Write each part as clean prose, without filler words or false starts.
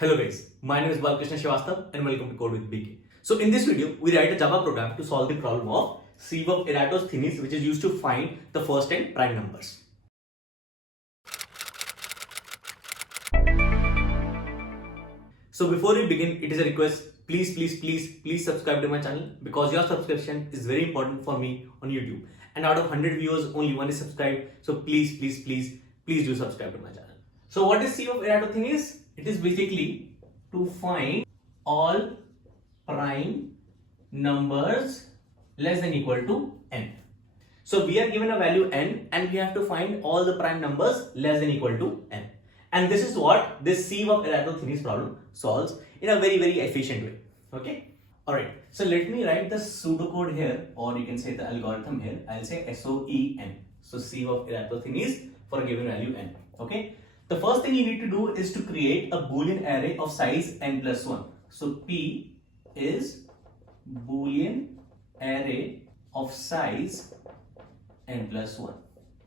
Hello guys, my name is Balkrishna and welcome to CodeWithBK. So in this video, we write a Java program to solve the problem of Sieve of Eratosthenes, which is used to find the first 10 prime numbers. So before we begin, it is a request, please subscribe to my channel because your subscription is very important for me on YouTube. And out of 100 viewers, only one is subscribed. So please do subscribe to my channel. So what is Sieve of Eratosthenes? It is basically to find all prime numbers less than equal to n. So we are given a value n and we have to find all the prime numbers less than equal to n. And this is what this Sieve of Eratosthenes problem solves in a very efficient way. Okay. Alright. So let me write the pseudocode here, or you can say the algorithm here. I'll say SOEN. So Sieve of Eratosthenes for a given value n. Okay. The first thing you need to do is to create a Boolean array of size n plus 1. So P is Boolean array of size n plus 1.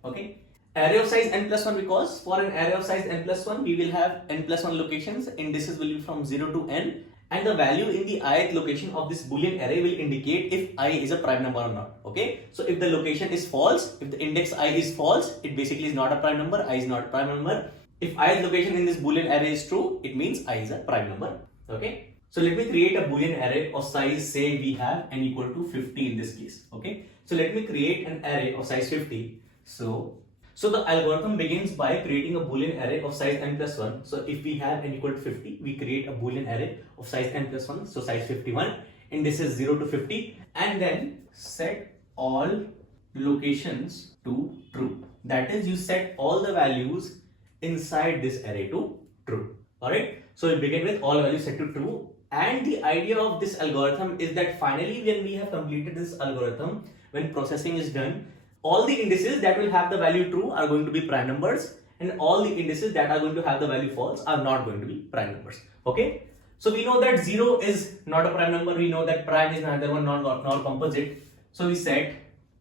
Okay. Array of size n plus 1 because for an array of size n plus 1 we will have n plus 1 locations. Indices will be from 0 to n, and the value in the ith location of this Boolean array will indicate if I is a prime number or not. Okay. So if the location is false, if the index I is false, it basically is not a prime number. I is not a prime number. If ith location in this Boolean array is true, it means I is a prime number. Okay. So let me create a Boolean array of size, say we have n equal to 50 in this case. Okay. So let me create an array of size 50. So the algorithm begins by creating a Boolean array of size n plus 1. So if we have n equal to 50, we create a Boolean array of size n plus 1. So size 51, indices 0 to 50, and then set all locations to true. That is, you set all the values inside this array to true. Alright. So we begin with all values set to true. And the idea of this algorithm is that finally when we have completed this algorithm, when processing is done, all the indices that will have the value true are going to be prime numbers, and all the indices that are going to have the value false are not going to be prime numbers. Okay. So we know that 0 is not a prime number. We know that prime is neither one nor composite. So we set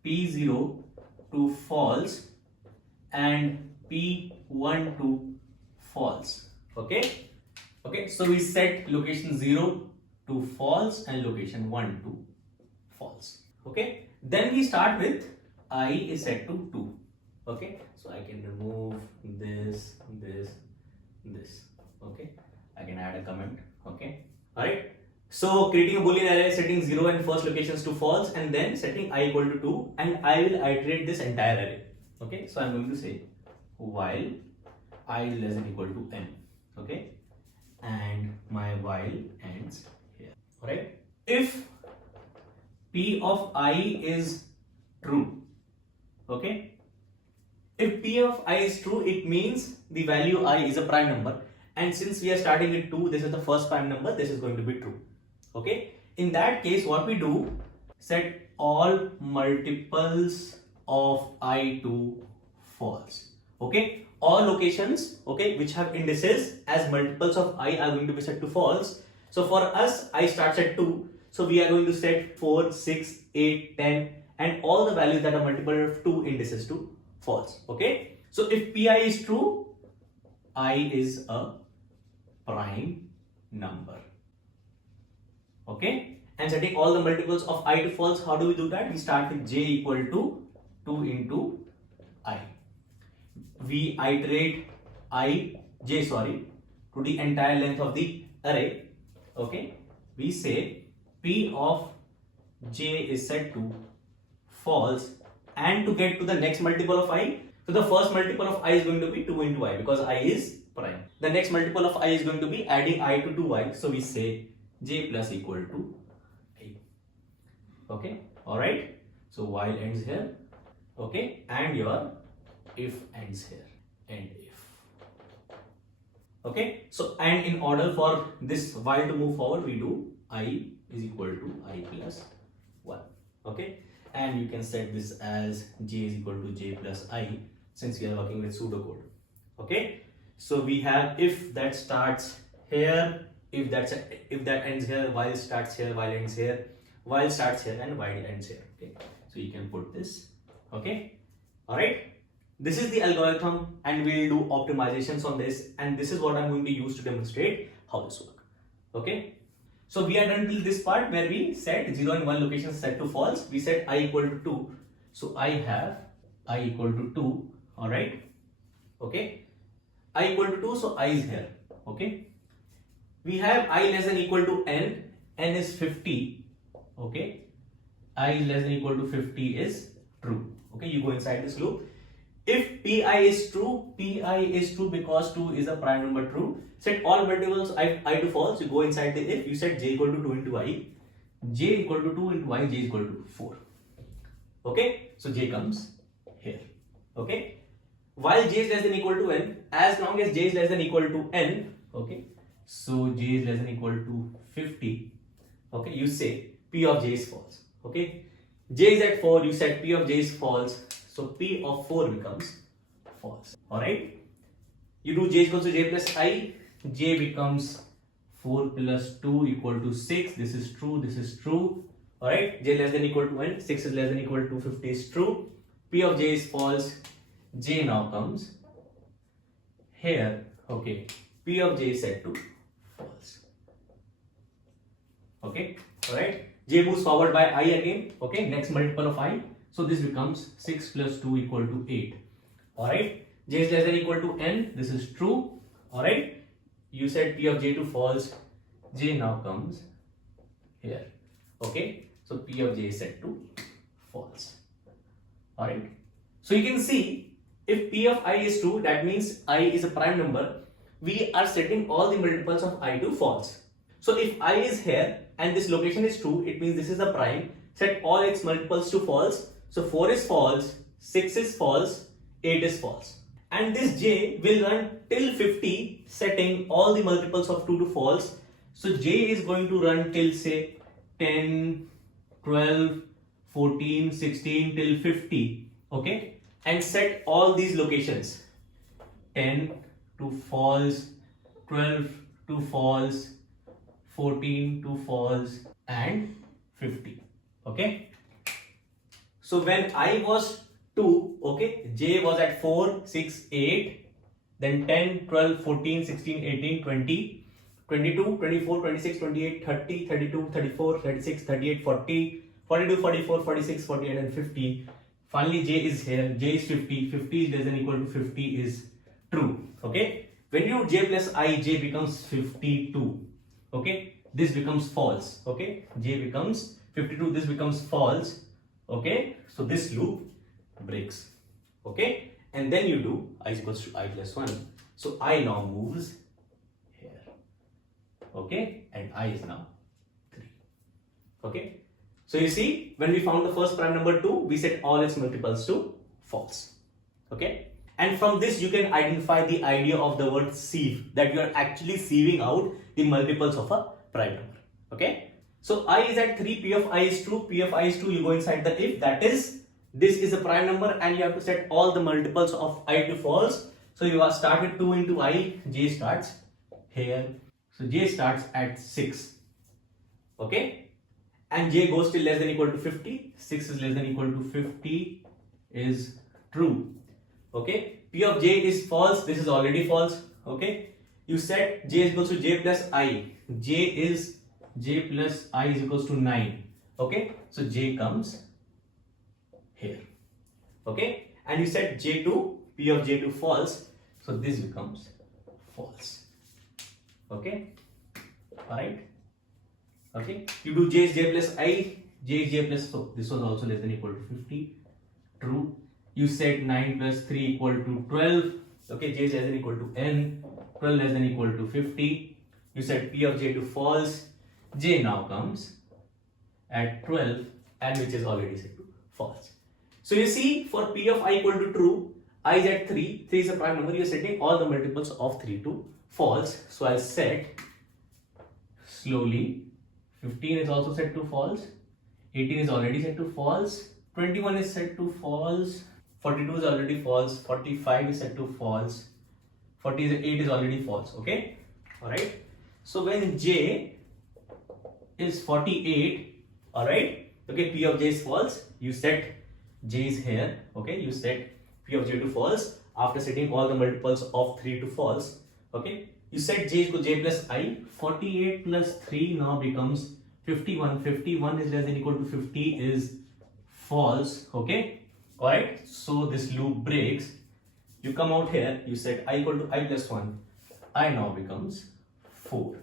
P0 to false and P1 to false. Okay. Okay. So we set location 0 to false and location 1 to false. Okay. Then we start with I is set to 2. Okay, so I can remove this. Okay, I can add a comment. Okay, alright. So creating a Boolean array, setting 0 and first locations to false, and then setting I equal to 2, and I will iterate this entire array. Okay, so I'm going to say while I is less than equal to n. Okay, and my while ends here. Alright, if P of I is true. Okay, if P of I is true, it means the value I is a prime number, and since we are starting with 2, this is the first prime number, this is going to be true. Okay, in that case what we do, set all multiples of I to false. Okay, all locations, okay, which have indices as multiples of I are going to be set to false. So for us, I starts at 2, so we are going to set 4, 6, 8, 10 and all the values that are multiple of 2 indices to false. Okay, so if Pi is true, I is a prime number. Okay, and setting all the multiples of I to false, how do we do that? We start with j equal to 2 into I. We iterate j to the entire length of the array. Okay, we say P of j is set to false, and to get to the next multiple of I, so the first multiple of I is going to be 2 into I because I is prime. The next multiple of I is going to be adding I to 2I, so we say j plus equal to I. Okay, alright. So while ends here, okay, and your if ends here, and if. Okay, so and in order for this while to move forward, we do I is equal to I plus 1. Okay. And you can set this as j is equal to j plus I, since we are working with pseudocode. Okay, so we have if that starts here, if that ends here, while starts here, while ends here, while starts here, and while ends here. Okay, so you can put this. Okay, all right. This is the algorithm and we'll do optimizations on this, and this is what I'm going to use to demonstrate how this works. Okay. So we are done till this part where we set 0 and 1 locations set to false. We set I equal to 2. So I have I equal to 2. Alright. Okay. I equal to 2. So I is here. Okay. We have I less than equal to n. N is 50. Okay. I less than equal to 50 is true. Okay. You go inside this loop. If pi is true because 2 is a prime number true. Set all multiples I to false. You go inside the if. You set j equal to 2 into I. J equal to 2 into I. J equal to 4. Okay. So j comes here. Okay. While j is less than equal to n, as long as j is less than equal to n, okay. So j is less than equal to 50. Okay. You say p of j is false. Okay. J is at 4. You set p of j is false. So p of 4 becomes false. Alright. You do j equals to j plus I. J becomes 4 plus 2 equal to 6. This is true. This is true. Alright. J less than equal to n. 6 is less than equal to 50 is true. P of j is false. J now comes here. Okay. P of j is set to false. Okay. Alright. J moves forward by I again. Okay. Next multiple of I. So this becomes 6 plus 2 equal to 8. Alright. J is less than equal to n. This is true. Alright. You set P of j to false. J now comes here. Okay. So P of j is set to false. Alright. So you can see if P of I is true, that means I is a prime number. We are setting all the multiples of I to false. So if I is here and this location is true, it means this is a prime. Set all its multiples to false. So 4 is false, 6 is false, 8 is false. And this j will run till 50, setting all the multiples of 2 to false. So j is going to run till say 10, 12, 14, 16 till 50. Okay. And set all these locations. 10 to false, 12 to false, 14 to false, and 50. Okay. So when I was 2, okay, j was at 4, 6, 8, then 10, 12, 14, 16, 18, 20, 22, 24, 26, 28, 30, 32, 34, 36, 38, 40, 42, 44, 46, 48 and 50. Finally j is here, j is 50, 50 is less than equal to 50 is true. Okay. When you j plus I, j becomes 52. Okay. This becomes false. Okay. J becomes 52, this becomes false. Okay. So this loop breaks. Okay. And then you do I is equals to I plus 1. So I now moves here. Okay. And I is now 3. Okay. So you see, when we found the first prime number 2, we set all its multiples to false. Okay. And from this you can identify the idea of the word sieve, that you are actually sieving out the multiples of a prime number. Okay. So I is at 3, P of I is true, P of I is true, you go inside the if, that is, this is a prime number and you have to set all the multiples of I to false. So you are started 2 into I, j starts here. So j starts at 6. Okay. And j goes till less than equal to 50. 6 is less than equal to 50 is true. Okay. P of j is false. This is already false. Okay. You set j is equals to j plus I. J plus I is equals to 9. Okay. So j comes here. Okay. And you set j to P of j to false. So this becomes false. Okay. Alright. Okay, you do j is j plus I, j is j plus, so this was also less than equal to 50, true. You set 9 plus 3 equal to 12, okay, j is less than equal to n, 12 less than equal to 50. You set P of j to false, j now comes at 12 and which is already set to false. So you see, for P of I equal to true, I is at 3, 3 is a prime number, you are setting all the multiples of 3 to false. So I'll set slowly. 15 is also set to false, 18 is already set to false, 21 is set to false, 42 is already false, 45 is set to false, 48 is already false. Okay. Alright. So when j is 48, alright, okay, P of j is false, you set j is here, okay, you set P of j to false after setting all the multiples of 3 to false. Okay. You set j equal j plus I. 48 plus 3 now becomes 51. 51 is less than equal to 50 is false. Okay. Alright. So this loop breaks. You come out here. You set I equal to I plus 1. I now becomes 4.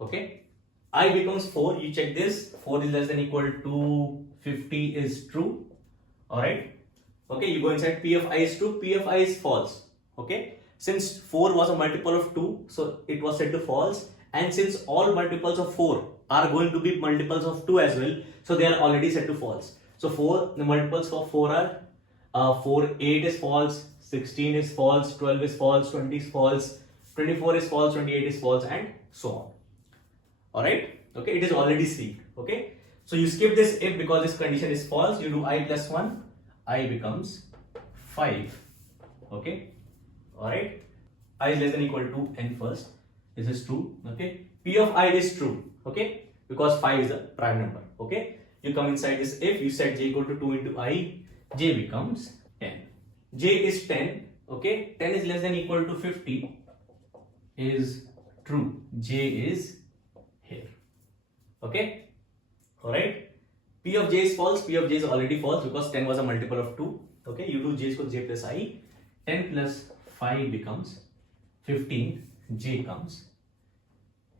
Okay. I becomes 4. You check this. 4 is less than equal to 50 is true. Alright. Okay. You go inside P of I is true. P of I is false. Okay. Since 4 was a multiple of 2, so it was set to false. And since all multiples of 4 are going to be multiples of 2 as well, so they are already set to false. So the multiples of 4 are 8 is false, 16 is false, 12 is false, 20 is false, 24 is false, 28 is false, and so on. Alright? Okay, it is already seen. Okay? So you skip this if because this condition is false, you do I plus 1, I becomes 5. Okay? Alright? I is less than equal to n first. This is true. Okay? P of I is true. Okay? Because 5 is a prime number. Okay? You come inside this if, you set j equal to 2 into I, j becomes 10. J is 10. Okay? 10 is less than equal to 50 is true. J is here. Okay? Alright? P of j is false. P of j is already false because 10 was a multiple of 2. Okay? You do j equal to j plus I. 10 plus 5 becomes 15. J comes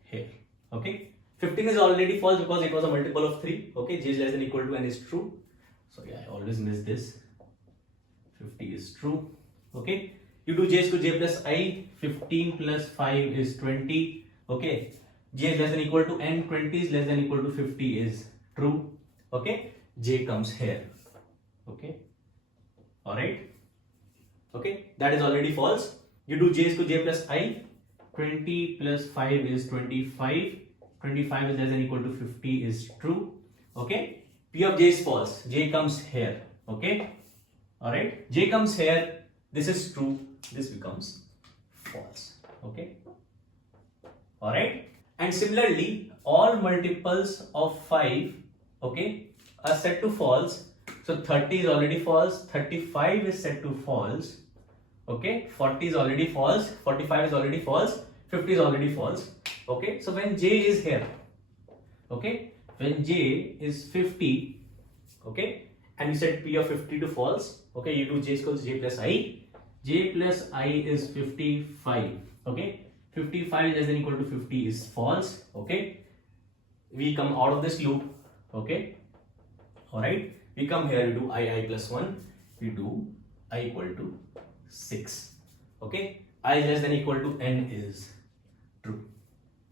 here. Okay? 15 is already false because it was a multiple of 3. Okay? J is less than equal to n is true. So yeah, I always miss this. 50 is true. Okay? You do j is to j plus I. 15 plus 5 is 20. Okay? J is less than equal to n. 20 is less than equal to 50 is true. Okay? J comes here. Okay? Alright? Okay? That is already false. You do j is to j plus I. 20 plus 5 is 25. 25 is less than equal to 50 is true. Okay? P of j is false. J comes here. Okay? Alright? J comes here. This is true. This becomes false. Okay? Alright? And similarly, all multiples of 5, okay, are set to false. So 30 is already false. 35 is set to false. Okay, 40 is already false, 45 is already false, 50 is already false. Okay, so when j is here, okay, when j is 50, okay, and you set p of 50 to false, okay, you do j equals j plus I. J plus I is 55. Okay, 55 is less than equal to 50 is false. Okay, we come out of this loop. Okay, alright, we come here, we do I plus 1, we do I equal to 6. Okay, I is less than equal to n is true.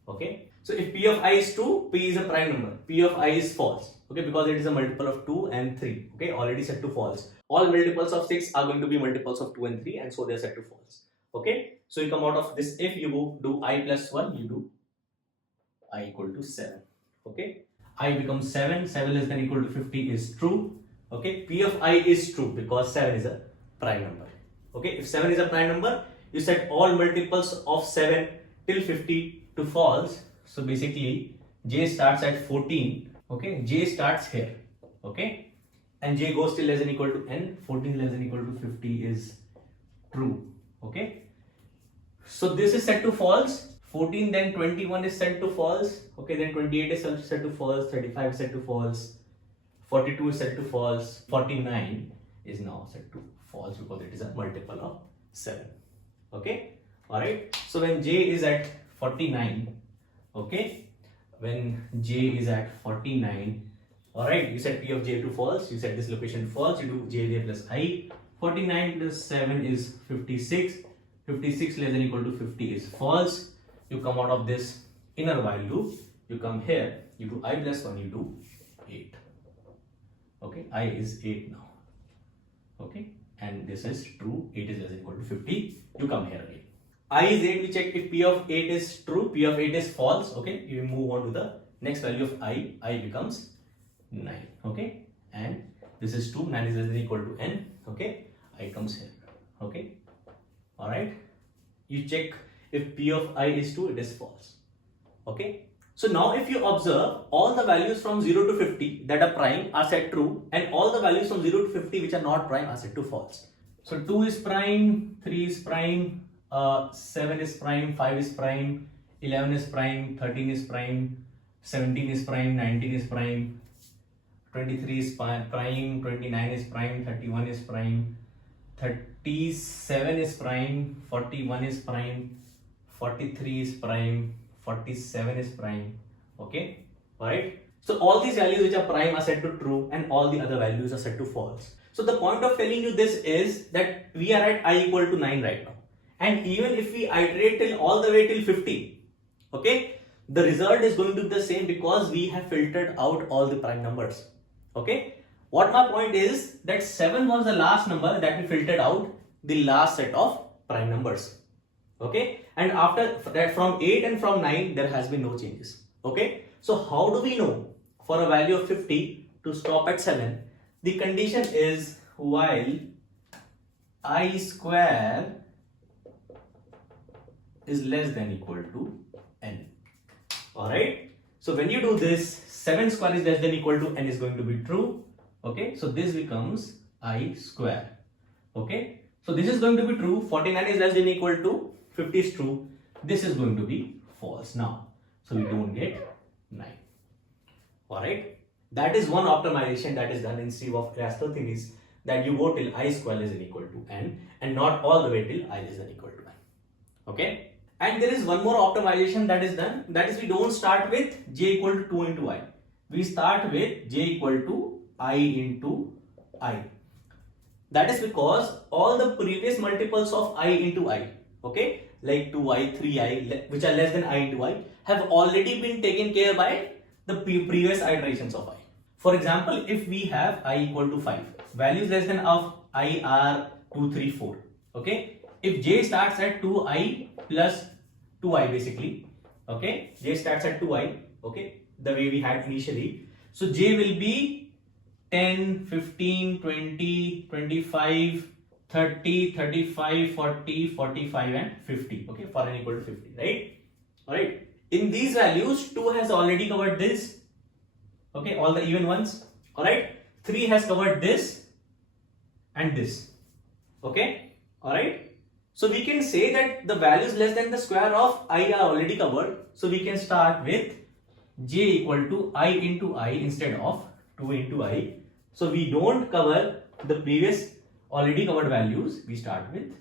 Okay, so if p of I is true, p is a prime number, p of I is false. Okay, because it is a multiple of 2 and 3. Okay, already set to false. All multiples of 6 are going to be multiples of 2 and 3, and so they are set to false. Okay, so you come out of this if, you do I plus 1, you do I equal to 7. Okay, I becomes 7, 7 less than equal to 50 is true. Okay, p of I is true because 7 is a prime number. Okay, if 7 is a prime number, you set all multiples of 7 till 50 to false. So basically, j starts at 14. Okay, j starts here. Okay, and j goes till less than equal to n. 14 less than equal to 50 is true. Okay, so this is set to false. 14, then 21 is set to false. Okay, then 28 is set to false. 35 is set to false. 42 is set to false. 49 is now set to false because it is a multiple of 7. Okay, alright. So when j is at 49, okay, when j is at 49, alright, you set p of j to false, you set this location to false, you do j plus I. 49 plus 7 is 56. 56 less than equal to 50 is false. You come out of this inner while loop, you come here, you do I plus 1, you do 8. Okay, I is 8 now. Okay, and this is true, 8 is less than equal to 50. You come here again. I is 8, we check if p of 8 is true, p of 8 is false. Okay, you move on to the next value of I becomes 9. Okay, and this is 2, 9 is less than equal to n. Okay, I comes here. Okay, alright, you check if p of I is 2, it is false. Okay, so now if you observe, all the values from 0 to 50 that are prime are set true, and all the values from 0 to 50 which are not prime are set to false. So 2 is prime, 3 is prime, 7 is prime, 5 is prime, 11 is prime, 13 is prime, 17 is prime, 19 is prime, 23 is prime, 29 is prime, 31 is prime, 37 is prime, 41 is prime, 43 is prime, 47 is prime. Okay, alright. So all these values which are prime are set to true and all the other values are set to false. So the point of telling you this is that we are at I equal to 9 right now. And even if we iterate till all the way till 50, okay, the result is going to be the same because we have filtered out all the prime numbers. Okay, what my point is that 7 was the last number that we filtered out, the last set of prime numbers. Okay, and after that from 8 and from 9 there has been no changes. Okay, so how do we know for a value of 50 to stop at 7? The condition is while I square is less than equal to n. Alright, so when you do this, 7 square is less than equal to n is going to be true. Okay, so this becomes I square. Okay, so this is going to be true. 49 is less than equal to 50 is true. This is going to be false now. So we don't get 9. Alright, that is one optimization that is done in Sieve of Eratosthenes, that you go till I square less than equal to n and not all the way till I less than equal to n. Okay. And there is one more optimization that is done, that is we don't start with j equal to 2 into I. We start with j equal to I into I. That is because all the previous multiples of I into I, okay, like 2i, 3i, which are less than I into I, have already been taken care by the previous iterations of I. For example, if we have I equal to 5, values less than of I are 2, 3, 4, okay. If j starts at 2i plus 2i basically, okay, j starts at 2i, okay, the way we had initially. So j will be 10, 15, 20, 25, 30, 35, 40, 45 and 50, okay, for n equal to 50, right? Alright, in these values 2 has already covered this, okay, all the even ones, alright, 3 has covered this and this, okay, alright. So we can say that the values less than the square of I are already covered. So we can start with j equal to I into I instead of 2 into I. So we don't cover the previous already covered values. We start with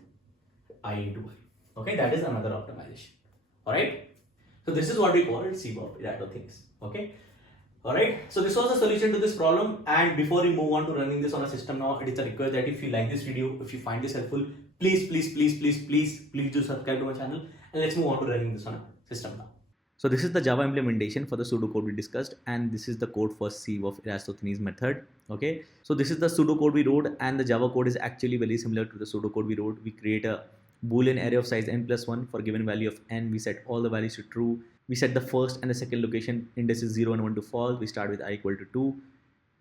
I into I. Okay, that is another optimization. Alright. So this is what we call Sieve of Eratosthenes. Okay. Alright, so this was the solution to this problem, and before we move on to running this on a system now, it is a request that if you like this video, if you find this helpful, please do subscribe to my channel, and let's move on to running this on a system now. So this is the Java implementation for the pseudocode we discussed, and this is the code for Sieve of Eratosthenes method. Okay, so this is the pseudocode we wrote, and the Java code is actually very similar to the pseudocode we wrote. We create a Boolean array of size n+1 for given value of n. We set all the values to true. We set the first and the second location indices 0 and 1 to false. We start with I equal to 2.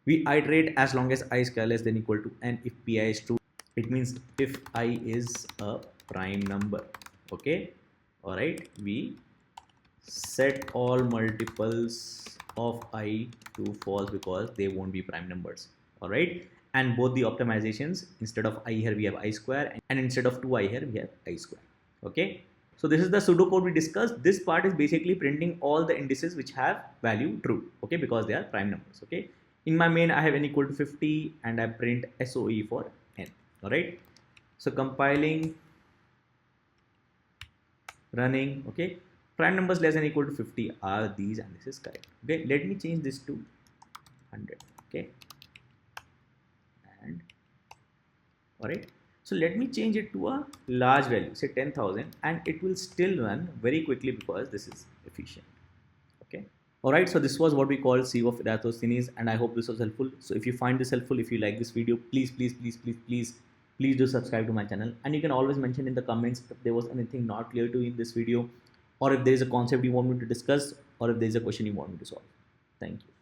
We iterate as long as I square less than equal to n. If pi is true, it means if I is a prime number. Okay, alright, we set all multiples of I to false because they won't be prime numbers. Alright, and both the optimizations, instead of I here we have I square, and instead of 2i here we have I square. Okay, so this is the pseudocode we discussed. This part is basically printing all the indices which have value true, okay, because they are prime numbers. Okay, in my main I have n equal to 50 and I print SOE for n. Alright, so compiling, running. Okay, prime numbers less than equal to 50 are these, and this is correct. Okay, let me change this to 100. Okay, and alright, so let me change it to a large value, say 10,000, and it will still run very quickly because this is efficient. Okay, alright, so this was what we call Sieve of Eratosthenes, and I hope this was helpful. So if you find this helpful, if you like this video, please do subscribe to my channel, and you can always mention in the comments if there was anything not clear to you in this video, or if there is a concept you want me to discuss, or if there is a question you want me to solve. Thank you.